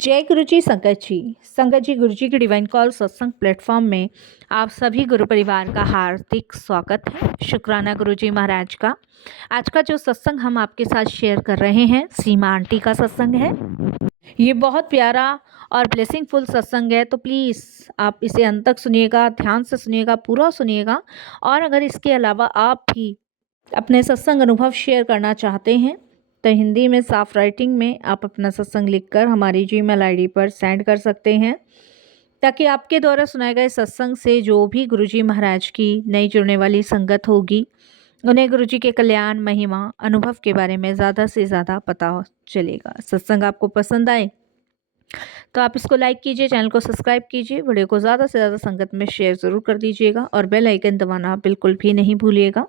जय गुरु जी संगत जी गुरु जी की डिवाइन कॉल सत्संग प्लेटफॉर्म में आप सभी गुरु परिवार का हार्दिक स्वागत है। शुक्राना गुरु जी महाराज का। आज का जो सत्संग हम आपके साथ शेयर कर रहे हैं सीमा आंटी का सत्संग है। ये बहुत प्यारा और ब्लेसिंगफुल सत्संग है, तो प्लीज़ आप इसे अंत तक सुनिएगा, ध्यान से सुनिएगा, पूरा सुनिएगा। और अगर इसके अलावा आप भी अपने सत्संग अनुभव शेयर करना चाहते हैं तो हिंदी में साफ राइटिंग में आप अपना सत्संग लिखकर हमारी जीमेल आईडी पर सेंड कर सकते हैं, ताकि आपके द्वारा सुनाए गए सत्संग से जो भी गुरुजी महाराज की नई जुड़ने वाली संगत होगी उन्हें गुरुजी के कल्याण, महिमा, अनुभव के बारे में ज़्यादा से ज़्यादा पता चलेगा। सत्संग आपको पसंद आए तो आप इसको लाइक कीजिए, चैनल को सब्सक्राइब कीजिए, वीडियो को ज़्यादा से ज़्यादा संगत में शेयर ज़रूर कर दीजिएगा और बेल आइकन दबाना बिल्कुल भी नहीं भूलिएगा।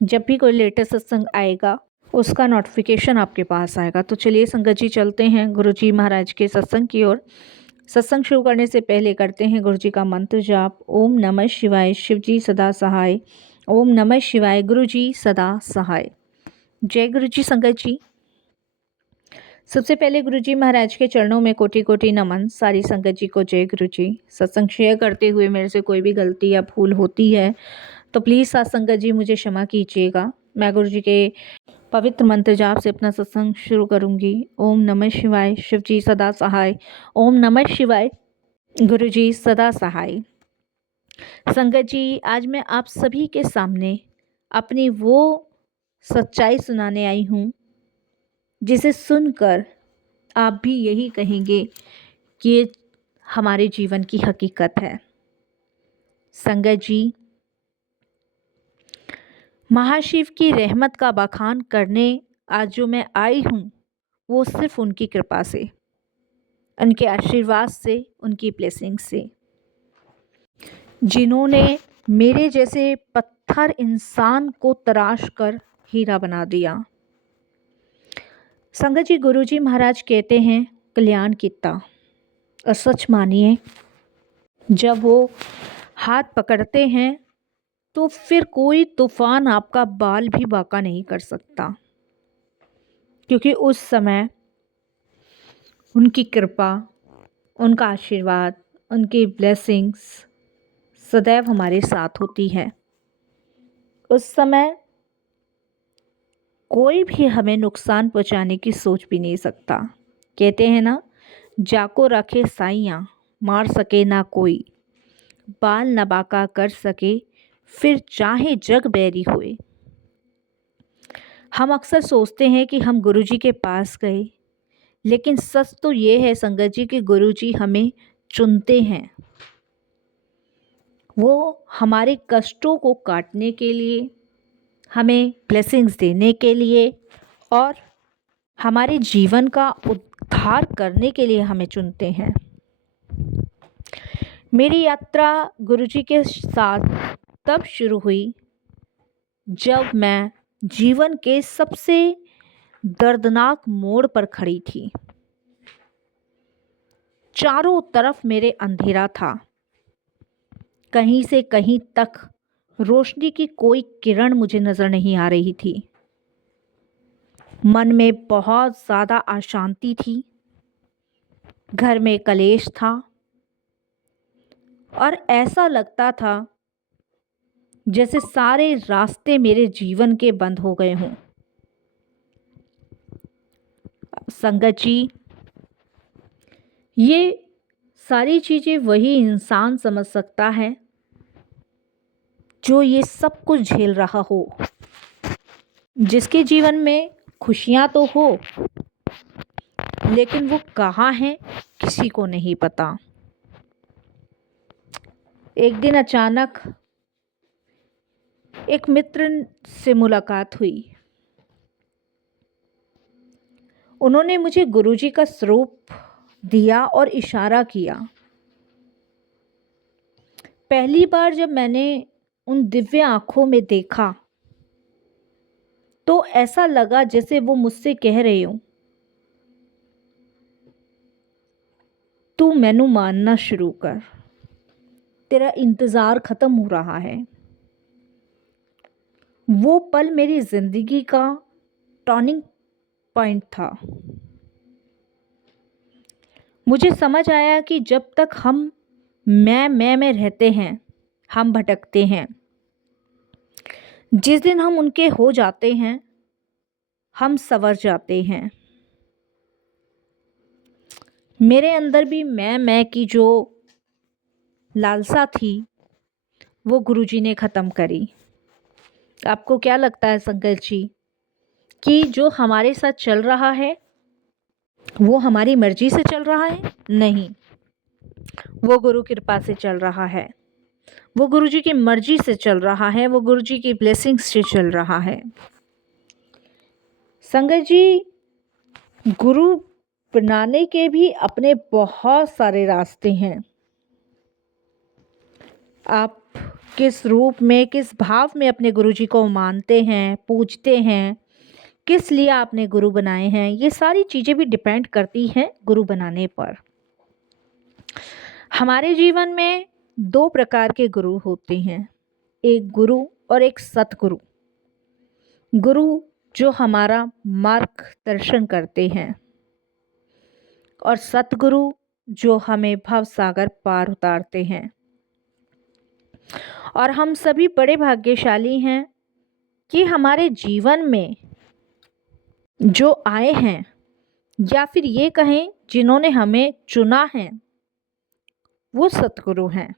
जब भी कोई लेटेस्ट सत्संग आएगा उसका नोटिफिकेशन आपके पास आएगा। तो चलिए संगत जी चलते हैं गुरुजी महाराज के सत्संग की ओर। सत्संग शुरू करने से पहले करते हैं गुरु जी का मंत्र जाप। ओम नमः शिवाय, शिव जी सदा सहाय। ओम नमः शिवाय, गुरु जी सदा सहाय। जय गुरु जी संगत जी। सबसे पहले गुरु जी महाराज के चरणों में कोटि कोटि नमन। सारी संगत जी को जय गुरु जी। सत्संग शेयर करते हुए मेरे से कोई भी गलती या भूल होती है तो प्लीज़ साथ संगत जी मुझे क्षमा कीजिएगा। मैं गुरु जी के पवित्र मंत्र जाप से अपना सत्संग शुरू करूंगी। ओम नमः शिवाय, शिव जी सदा सहाय। ओम नमः शिवाय, गुरु जी सदा सहाय। संगत जी, आज मैं आप सभी के सामने अपनी वो सच्चाई सुनाने आई हूँ जिसे सुनकर आप भी यही कहेंगे कि ये हमारे जीवन की हकीकत है। संगत जी, महाशिव की रहमत का बखान करने आज जो मैं आई हूँ वो सिर्फ उनकी कृपा से, उनके आशीर्वाद से, उनकी ब्लेसिंग से, जिन्होंने मेरे जैसे पत्थर इंसान को तराश कर हीरा बना दिया। संगत जी, गुरुजी महाराज कहते हैं कल्याण कितना, और सच मानिए जब वो हाथ पकड़ते हैं तो फिर कोई तूफान आपका बाल भी बांका नहीं कर सकता, क्योंकि उस समय उनकी कृपा, उनका आशीर्वाद, उनकी ब्लेसिंग्स सदैव हमारे साथ होती है। उस समय कोई भी हमें नुकसान पहुंचाने की सोच भी नहीं सकता। कहते हैं ना, जाको रखे साइयाँ, मार सके ना कोई, बाल न बांका कर सके, फिर चाहे जग बैरी होए। हम अक्सर सोचते हैं कि हम गुरुजी के पास गए, लेकिन सच तो ये है संगत जी कि गुरुजी हमें चुनते हैं। वो हमारे कष्टों को काटने के लिए, हमें ब्लेसिंग्स देने के लिए और हमारे जीवन का उद्धार करने के लिए हमें चुनते हैं। मेरी यात्रा गुरुजी के साथ तब शुरू हुई जब मैं जीवन के सबसे दर्दनाक मोड़ पर खड़ी थी। चारों तरफ मेरे अंधेरा था, कहीं से कहीं तक रोशनी की कोई किरण मुझे नज़र नहीं आ रही थी। मन में बहुत ज़्यादा अशांति थी, घर में कलेश था और ऐसा लगता था जैसे सारे रास्ते मेरे जीवन के बंद हो गए हों। संगत जी, ये सारी चीज़ें वही इंसान समझ सकता है जो ये सब कुछ झेल रहा हो, जिसके जीवन में खुशियाँ तो हो लेकिन वो कहाँ हैं किसी को नहीं पता। एक दिन अचानक एक मित्र से मुलाकात हुई। उन्होंने मुझे गुरुजी का स्वरूप दिया और इशारा किया। पहली बार जब मैंने उन दिव्य आँखों में देखा तो ऐसा लगा जैसे वो मुझसे कह रहे हो, तू मैनू मानना शुरू कर, तेरा इंतज़ार ख़त्म हो रहा है। वो पल मेरी ज़िंदगी का टर्निंग पॉइंट था। मुझे समझ आया कि जब तक हम मैं में रहते हैं, हम भटकते हैं। जिस दिन हम उनके हो जाते हैं, हम संवर जाते हैं। मेरे अंदर भी मैं की जो लालसा थी, वो गुरुजी ने ख़त्म करी। आपको क्या लगता है संकट जी कि जो हमारे साथ चल रहा है वो हमारी मर्जी से चल रहा है? नहीं, वो गुरु कृपा से चल रहा है, वो गुरुजी की मर्जी से चल रहा है, वो गुरुजी की ब्लेसिंग्स से चल रहा है। संगत जी, गुरु बनाने के भी अपने बहुत सारे रास्ते हैं। आप किस रूप में, किस भाव में अपने गुरुजी को मानते हैं, पूजते हैं, किस लिए आपने गुरु बनाए हैं, ये सारी चीज़ें भी डिपेंड करती हैं गुरु बनाने पर। हमारे जीवन में दो प्रकार के गुरु होते हैं, एक गुरु और एक सतगुरु। गुरु जो हमारा मार्गदर्शन करते हैं और सतगुरु जो हमें भव सागर पार उतारते हैं। और हम सभी बड़े भाग्यशाली हैं कि हमारे जीवन में जो आए हैं, या फिर ये कहें जिन्होंने हमें चुना है, वो सतगुरु हैं,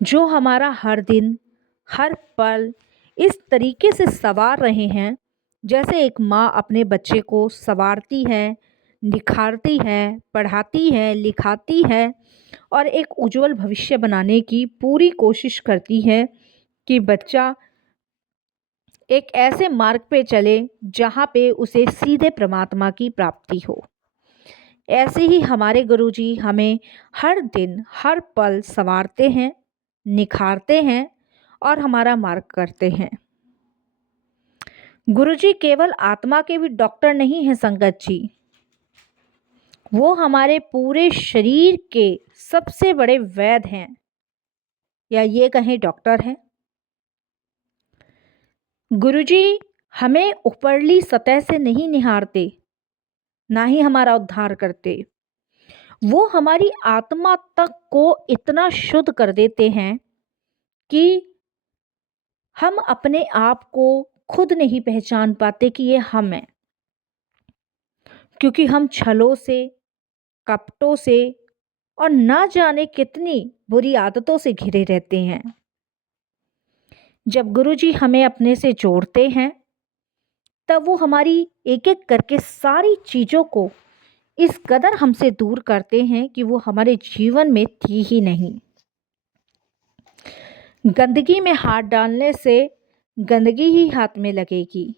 जो हमारा हर दिन हर पल इस तरीके से संवार रहे हैं जैसे एक माँ अपने बच्चे को संवारती है, निखारती है, पढ़ाती है, लिखाती है और एक उज्जवल भविष्य बनाने की पूरी कोशिश करती है कि बच्चा एक ऐसे मार्ग पे चले जहाँ पे उसे सीधे परमात्मा की प्राप्ति हो। ऐसे ही हमारे गुरुजी हमें हर दिन हर पल संवारते हैं, निखारते हैं और हमारा मार्ग करते हैं। गुरुजी केवल आत्मा के भी डॉक्टर नहीं हैं संगत जी, वो हमारे पूरे शरीर के सबसे बड़े वैद्य हैं, या ये कहें डॉक्टर हैं। गुरुजी हमें ऊपरली सतह से नहीं निहारते, ना ही हमारा उद्धार करते। वो हमारी आत्मा तक को इतना शुद्ध कर देते हैं कि हम अपने आप को खुद नहीं पहचान पाते कि ये हम हैं, क्योंकि हम छलों से, कपटों से और ना जाने कितनी बुरी आदतों से घिरे रहते हैं। जब गुरुजी हमें अपने से जोड़ते हैं, तब वो हमारी एक एक करके सारी चीज़ों को इस कदर हमसे दूर करते हैं कि वो हमारे जीवन में थी ही नहीं। गंदगी में हाथ डालने से गंदगी ही हाथ में लगेगी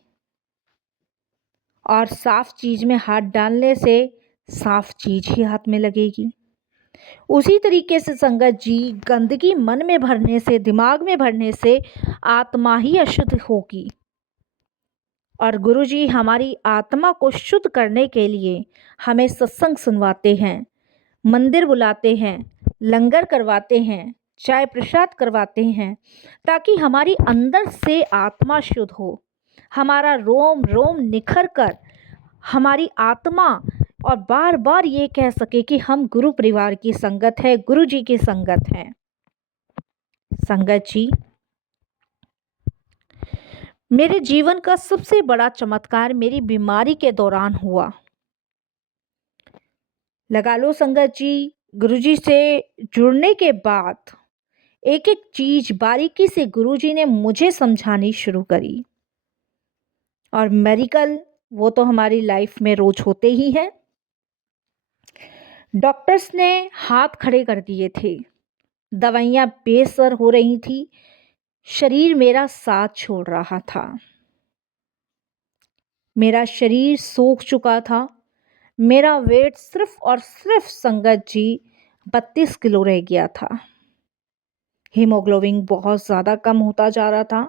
और साफ चीज़ में हाथ डालने से साफ चीज़ ही हाथ में लगेगी। उसी तरीके से संगत जी, गंदगी मन में भरने से, दिमाग में भरने से आत्मा ही अशुद्ध होगी। और गुरुजी हमारी आत्मा को शुद्ध करने के लिए हमें सत्संग सुनवाते हैं, मंदिर बुलाते हैं, लंगर करवाते हैं, चाय प्रसाद करवाते हैं, ताकि हमारी अंदर से आत्मा शुद्ध हो, हमारा रोम रोम निखर कर हमारी आत्मा और बार बार ये कह सके कि हम गुरु परिवार की संगत है, गुरु जी की संगत है। संगत जी, मेरे जीवन का सबसे बड़ा चमत्कार मेरी बीमारी के दौरान हुआ। लगा लो संगत जी, गुरुजी से जुड़ने के बाद एक एक चीज बारीकी से गुरुजी ने मुझे समझानी शुरू करी। और मेडिकल वो तो हमारी लाइफ में रोज होते ही हैं। डॉक्टर्स ने हाथ खड़े कर दिए थे, दवाइयाँ बेअसर हो रही थी, शरीर मेरा साथ छोड़ रहा था, मेरा शरीर सूख चुका था, मेरा वेट सिर्फ और सिर्फ संगत जी 32 किलो रह गया था। हीमोग्लोबिन बहुत ज़्यादा कम होता जा रहा था।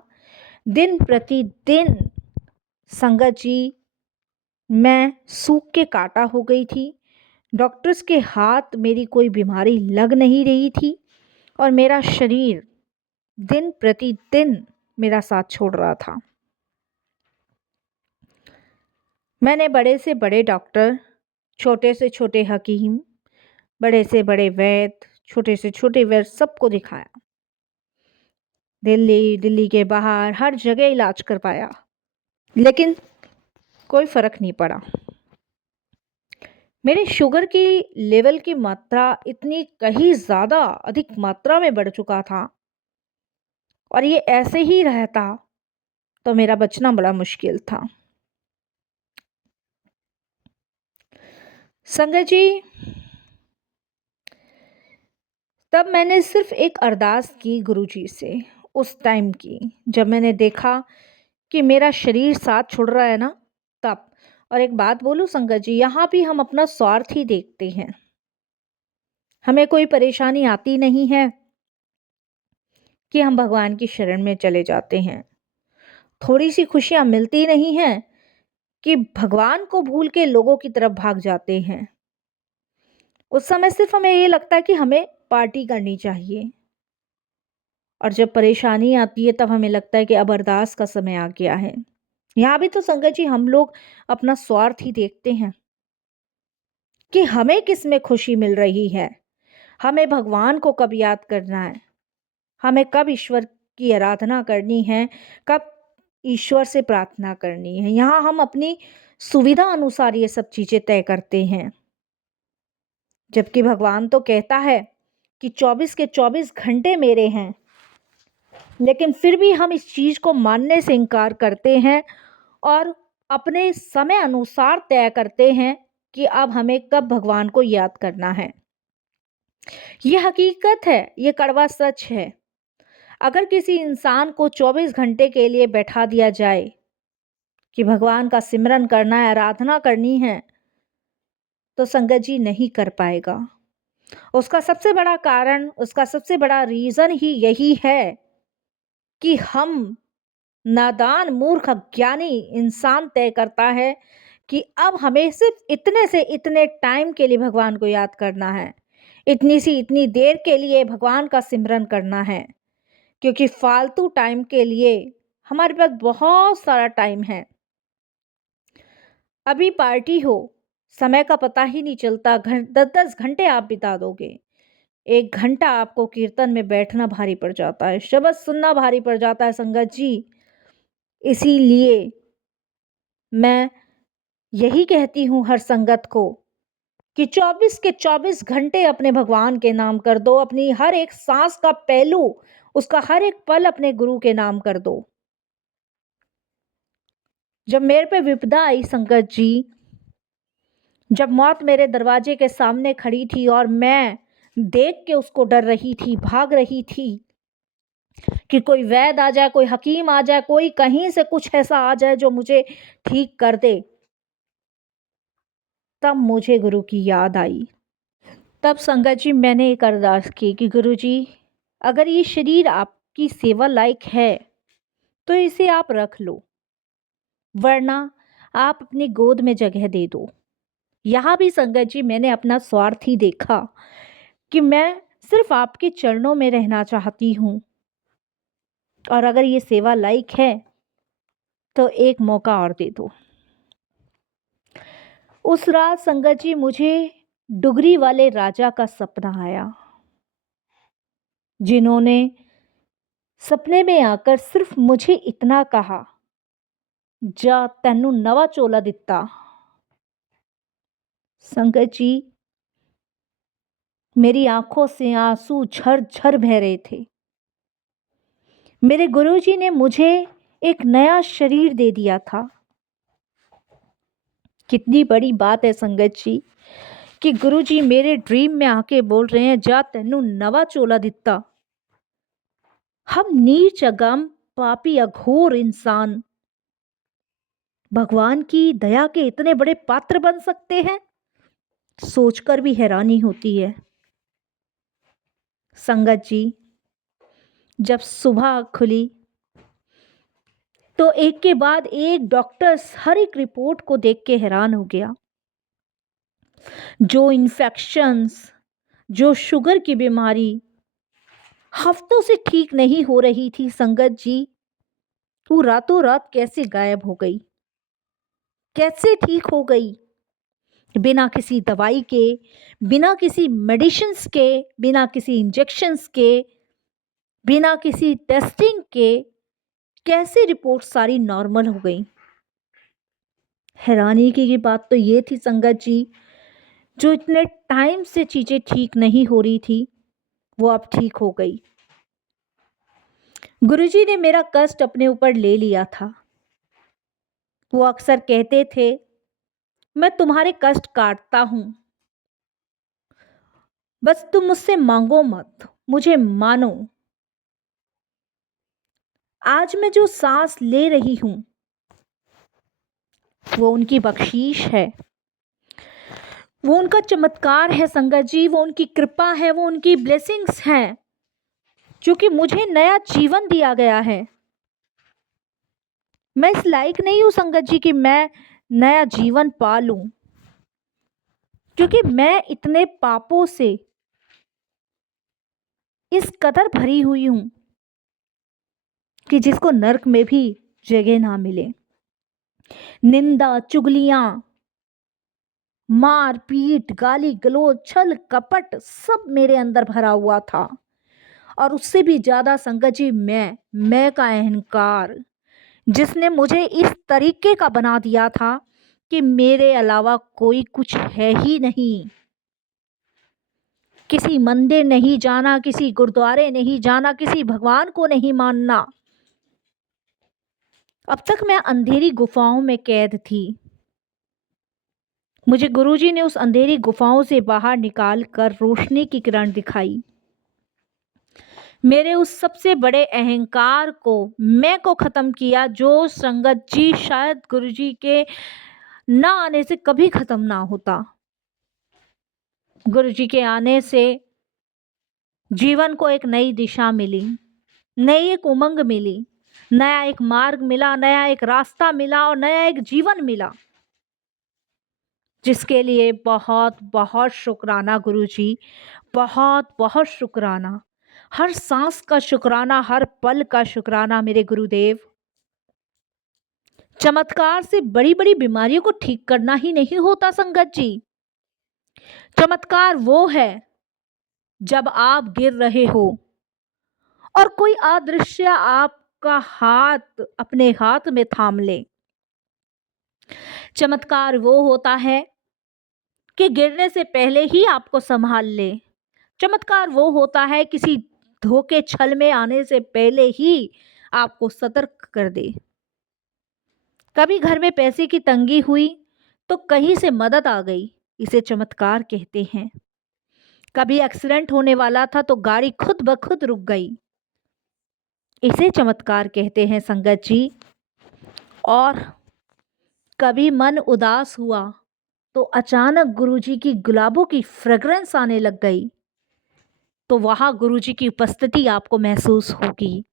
दिन प्रतिदिन संगत जी मैं सूख के काटा हो गई थी। डॉक्टर्स के हाथ मेरी कोई बीमारी लग नहीं रही थी और मेरा शरीर दिन प्रतिदिन मेरा साथ छोड़ रहा था। मैंने बड़े से बड़े डॉक्टर छोटे से छोटे हकीम, बड़े से बड़े वैद्य, छोटे से छोटे वैद्य सबको दिखाया। दिल्ली, दिल्ली के बाहर हर जगह इलाज करवाया, लेकिन कोई फ़र्क नहीं पड़ा। मेरे शुगर की लेवल की मात्रा इतनी कहीं ज़्यादा अधिक मात्रा में बढ़ चुका था, और ये ऐसे ही रहता तो मेरा बचना बड़ा मुश्किल था। संगत जी, तब मैंने सिर्फ एक अरदास की गुरुजी से, उस टाइम की, जब मैंने देखा कि मेरा शरीर साथ छोड़ रहा है ना, तब। और एक बात बोलूं संगत जी, यहाँ भी हम अपना स्वार्थ ही देखते हैं। हमें कोई परेशानी आती नहीं है कि हम भगवान की शरण में चले जाते हैं। थोड़ी सी खुशियां मिलती नहीं हैं कि भगवान को भूल के लोगों की तरफ भाग जाते हैं। उस समय सिर्फ हमें ये लगता है कि हमें पार्टी करनी चाहिए, और जब परेशानी आती है तब हमें लगता है कि अब अरदास का समय आ गया है। यहाँ भी तो संगत जी हम लोग अपना स्वार्थ ही देखते हैं कि हमें किस में खुशी मिल रही है, हमें भगवान को कब याद करना है, हमें कब ईश्वर की आराधना करनी है, कब ईश्वर से प्रार्थना करनी है। यहाँ हम अपनी सुविधा अनुसार ये सब चीज़ें तय करते हैं, जबकि भगवान तो कहता है कि 24 के 24 घंटे मेरे हैं। लेकिन फिर भी हम इस चीज़ को मानने से इनकार करते हैं और अपने समय अनुसार तय करते हैं कि अब हमें कब भगवान को याद करना है। ये हकीकत है, ये कड़वा सच है। अगर किसी इंसान को 24 घंटे के लिए बैठा दिया जाए कि भगवान का सिमरन करना है, आराधना करनी है, तो संगत जी नहीं कर पाएगा। उसका सबसे बड़ा कारण, उसका सबसे बड़ा रीज़न ही यही है कि हम नादान, मूर्ख, अज्ञानी इंसान तय करता है कि अब हमें सिर्फ इतने से इतने टाइम के लिए भगवान को याद करना है, इतनी सी इतनी देर के लिए भगवान का सिमरन करना है, क्योंकि फालतू टाइम के लिए हमारे पास बहुत सारा टाइम है। अभी पार्टी हो, समय का पता ही नहीं चलता, 10-10 घंटे आप बिता दोगे। 1 घंटा आपको कीर्तन में बैठना भारी पड़ जाता है, शब्द सुनना भारी पड़ जाता है संगत जी। इसीलिए मैं यही कहती हूँ हर संगत को कि 24 के 24 घंटे अपने भगवान के नाम कर दो, अपनी हर एक सांस का पहलू, उसका हर एक पल अपने गुरु के नाम कर दो। जब मेरे पे विपदा आई संगत जी, जब मौत मेरे दरवाजे के सामने खड़ी थी और मैं देख के उसको डर रही थी, भाग रही थी कि कोई वैद्य आ जाए, कोई हकीम आ जाए, कोई कहीं से कुछ ऐसा आ जाए जो मुझे ठीक कर दे, तब मुझे गुरु की याद आई। तब संगत जी मैंने एक अरदास की कि गुरु जी, अगर ये शरीर आपकी सेवा लायक है तो इसे आप रख लो, वरना आप अपनी गोद में जगह दे दो। यहाँ भी संगत जी मैंने अपना स्वार्थ ही देखा कि मैं सिर्फ आपके चरणों में रहना चाहती हूँ, और अगर ये सेवा लायक है तो एक मौका और दे दो। उस रात संगत जी मुझे डुगरी वाले राजा का सपना आया, जिन्होंने सपने में आकर सिर्फ मुझे इतना कहा, जा तैनू नवा चोला दिता। संगत जी मेरी आंखों से आंसू झर झर बह रहे थे। मेरे गुरुजी ने मुझे एक नया शरीर दे दिया था। कितनी बड़ी बात है संगत जी कि गुरुजी मेरे ड्रीम में आके बोल रहे हैं, जा तैनू नवा चोला दिता। हम नीच, अगम, पापी, अघोर इंसान भगवान की दया के इतने बड़े पात्र बन सकते हैं, सोचकर भी हैरानी होती है। संगत जी जब सुबह खुली तो एक के बाद एक डॉक्टर्स हर एक रिपोर्ट को देख के हैरान हो गया। जो इन्फेक्शंस, जो शुगर की बीमारी हफ्तों से ठीक नहीं हो रही थी संगत जी, वो रातों रात कैसे गायब हो गई, कैसे ठीक हो गई। बिना किसी दवाई के, बिना किसी मेडिसिन्स के, बिना किसी इंजेक्शंस के, बिना किसी टेस्टिंग के कैसे रिपोर्ट सारी नॉर्मल हो गई। हैरानी की बात तो ये थी संगत जी, जो इतने टाइम से चीज़ें ठीक नहीं हो रही थी वो अब ठीक हो गई। गुरुजी ने मेरा कष्ट अपने ऊपर ले लिया था। वो अक्सर कहते थे, मैं तुम्हारे कष्ट काटता हूं, बस तुम मुझसे मांगो मत, मुझे मानो। आज मैं जो सांस ले रही हूं वो उनकी बख्शीश है, वो उनका चमत्कार है संगत जी, वो उनकी कृपा है, वो उनकी ब्लेसिंग्स हैं, जो कि मुझे नया जीवन दिया गया है। मैं इस लायक नहीं हूं संगत जी कि मैं नया जीवन पा लूं, क्योंकि मैं इतने पापों से इस कदर भरी हुई हूं कि जिसको नरक में भी जगह ना मिले। निंदा, चुगलियां, मार पीट, गाली गलौज, छल कपट सब मेरे अंदर भरा हुआ था। और उससे भी ज्यादा संगत जी मैं का अहंकार, जिसने मुझे इस तरीके का बना दिया था कि मेरे अलावा कोई कुछ है ही नहीं। किसी मंदिर नहीं जाना, किसी गुरुद्वारे नहीं जाना, किसी भगवान को नहीं मानना। अब तक मैं अंधेरी गुफाओं में कैद थी। मुझे गुरुजी ने उस अंधेरी गुफाओं से बाहर निकाल कर रोशनी की किरण दिखाई। मेरे उस सबसे बड़े अहंकार को, मैं को खत्म किया, जो संगत जी शायद गुरुजी के ना आने से कभी खत्म ना होता। गुरुजी के आने से जीवन को एक नई दिशा मिली, नई एक उमंग मिली, नया एक मार्ग मिला, नया एक रास्ता मिला और नया एक जीवन मिला, जिसके लिए बहुत बहुत शुक्राना गुरुजी, बहुत बहुत शुक्राना। हर सांस का शुक्राना, हर पल का शुक्राना मेरे गुरुदेव। चमत्कार से बड़ी बड़ी बीमारियों को ठीक करना ही नहीं होता संगत जी। चमत्कार वो है जब आप गिर रहे हो और कोई अदृश्य आपका हाथ अपने हाथ में थाम ले। चमत्कार वो होता है कि गिरने से पहले ही आपको संभाल ले। चमत्कार वो होता है किसी धोखे छल में आने से पहले ही आपको सतर्क कर दे। कभी घर में पैसे की तंगी हुई तो कहीं से मदद आ गई, इसे चमत्कार कहते हैं। कभी एक्सीडेंट होने वाला था तो गाड़ी खुद ब खुद रुक गई, इसे चमत्कार कहते हैं संगत जी। और कभी मन उदास हुआ तो अचानक गुरुजी की गुलाबों की फ्रेग्रेंस आने लग गई, तो वहां गुरुजी की उपस्थिति आपको महसूस होगी,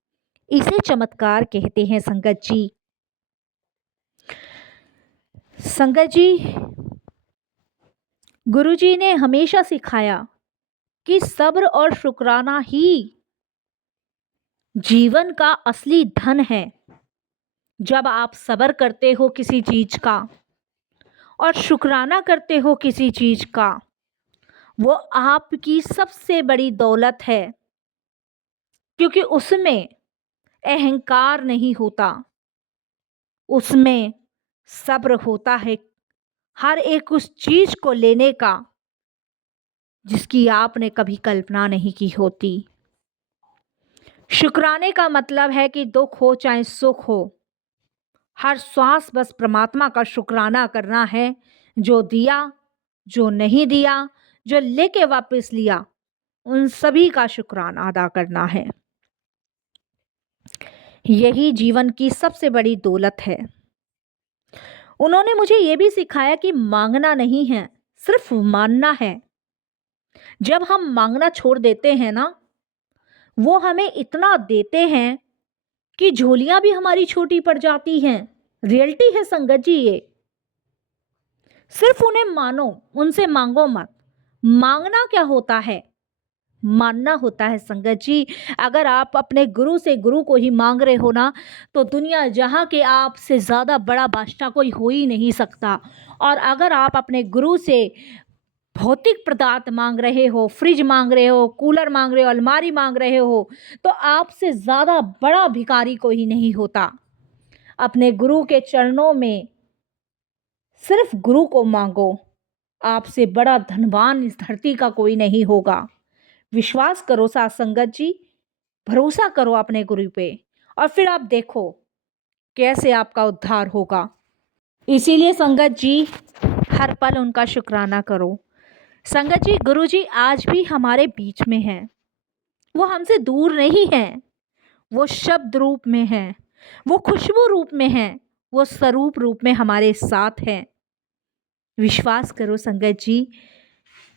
इसे चमत्कार कहते हैं संगत जी। संगत जी, गुरुजी ने हमेशा सिखाया कि सब्र और शुक्राना ही जीवन का असली धन है। जब आप सब्र करते हो किसी चीज का और शुक्राना करते हो किसी चीज का, वो आपकी सबसे बड़ी दौलत है, क्योंकि उसमें अहंकार नहीं होता, उसमें सब्र होता है हर एक उस चीज को लेने का जिसकी आपने कभी कल्पना नहीं की होती। शुक्राने का मतलब है कि दुख हो चाहे सुख हो, हर श्वास बस परमात्मा का शुक्राना करना है, जो दिया, जो नहीं दिया, जो लेके वापस लिया, उन सभी का शुक्राना अदा करना है। यही जीवन की सबसे बड़ी दौलत है। उन्होंने मुझे ये भी सिखाया कि मांगना नहीं है, सिर्फ मानना है। जब हम मांगना छोड़ देते हैं ना, वो हमें इतना देते हैं कि झोलियां भी हमारी छोटी पड़ जाती हैं। रियलिटी है संगत जी ये। सिर्फ उन्हें मानो, उनसे मांगो मत। मांगना क्या होता है? मानना होता है संगत जी। अगर आप अपने गुरु से गुरु को ही मांग रहे हो ना, तो दुनिया जहां के आपसे ज्यादा बड़ा बादशाह कोई हो ही नहीं सकता। और अगर आप अपने गुरु से भौतिक पदार्थ मांग रहे हो, फ्रिज मांग रहे हो, कूलर मांग रहे हो, अलमारी मांग रहे हो, तो आपसे ज़्यादा बड़ा भिखारी कोई नहीं होता। अपने गुरु के चरणों में सिर्फ गुरु को मांगो, आपसे बड़ा धनवान इस धरती का कोई नहीं होगा। विश्वास करो साथ संगत जी, भरोसा करो अपने गुरु पे और फिर आप देखो कैसे आपका उद्धार होगा। इसीलिए संगत जी हर पल उनका शुक्राना करो। संगत जी, गुरु जी आज भी हमारे बीच में हैं। वो हमसे दूर नहीं हैं। वो शब्द रूप में हैं, वो खुशबू रूप में हैं, वो स्वरूप रूप में हमारे साथ हैं। विश्वास करो संगत जी,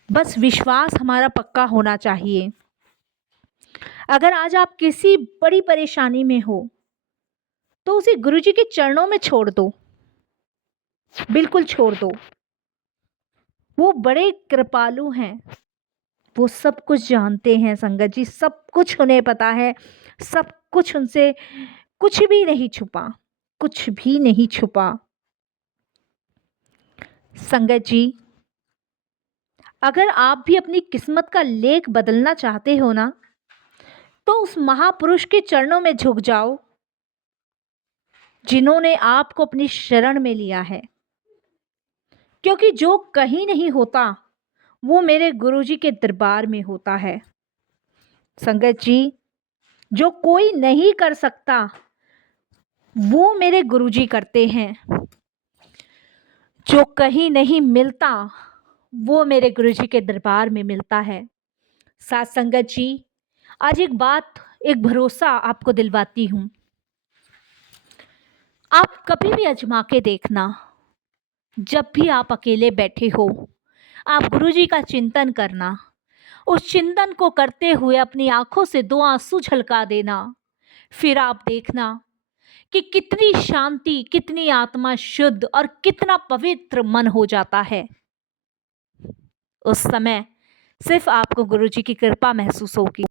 बस विश्वास हमारा पक्का होना चाहिए। अगर आज आप किसी बड़ी परेशानी में हो तो उसे गुरु जी के चरणों में छोड़ दो, बिल्कुल छोड़ दो। वो बड़े कृपालु हैं, वो सब कुछ जानते हैं संगत जी, सब कुछ उन्हें पता है, सब कुछ उनसे, कुछ भी नहीं छुपा, कुछ भी नहीं छुपा। संगत जी, अगर आप भी अपनी किस्मत का लेख बदलना चाहते हो ना, तो उस महापुरुष के चरणों में झुक जाओ जिन्होंने आपको अपनी शरण में लिया है। क्योंकि जो कहीं नहीं होता वो मेरे गुरुजी के दरबार में होता है। संगत जी, जो कोई नहीं कर सकता वो मेरे गुरुजी करते हैं। जो कहीं नहीं मिलता वो मेरे गुरुजी के दरबार में मिलता है। साथ संगत जी, आज एक बात, एक भरोसा आपको दिलवाती हूँ। आप कभी भी आजमा के देखना, जब भी आप अकेले बैठे हो आप गुरुजी का चिंतन करना। उस चिंतन को करते हुए अपनी आंखों से 2 आंसू झलका देना। फिर आप देखना कि कितनी शांति, कितनी आत्मा शुद्ध और कितना पवित्र मन हो जाता है। उस समय सिर्फ आपको गुरुजी की कृपा महसूस होगी।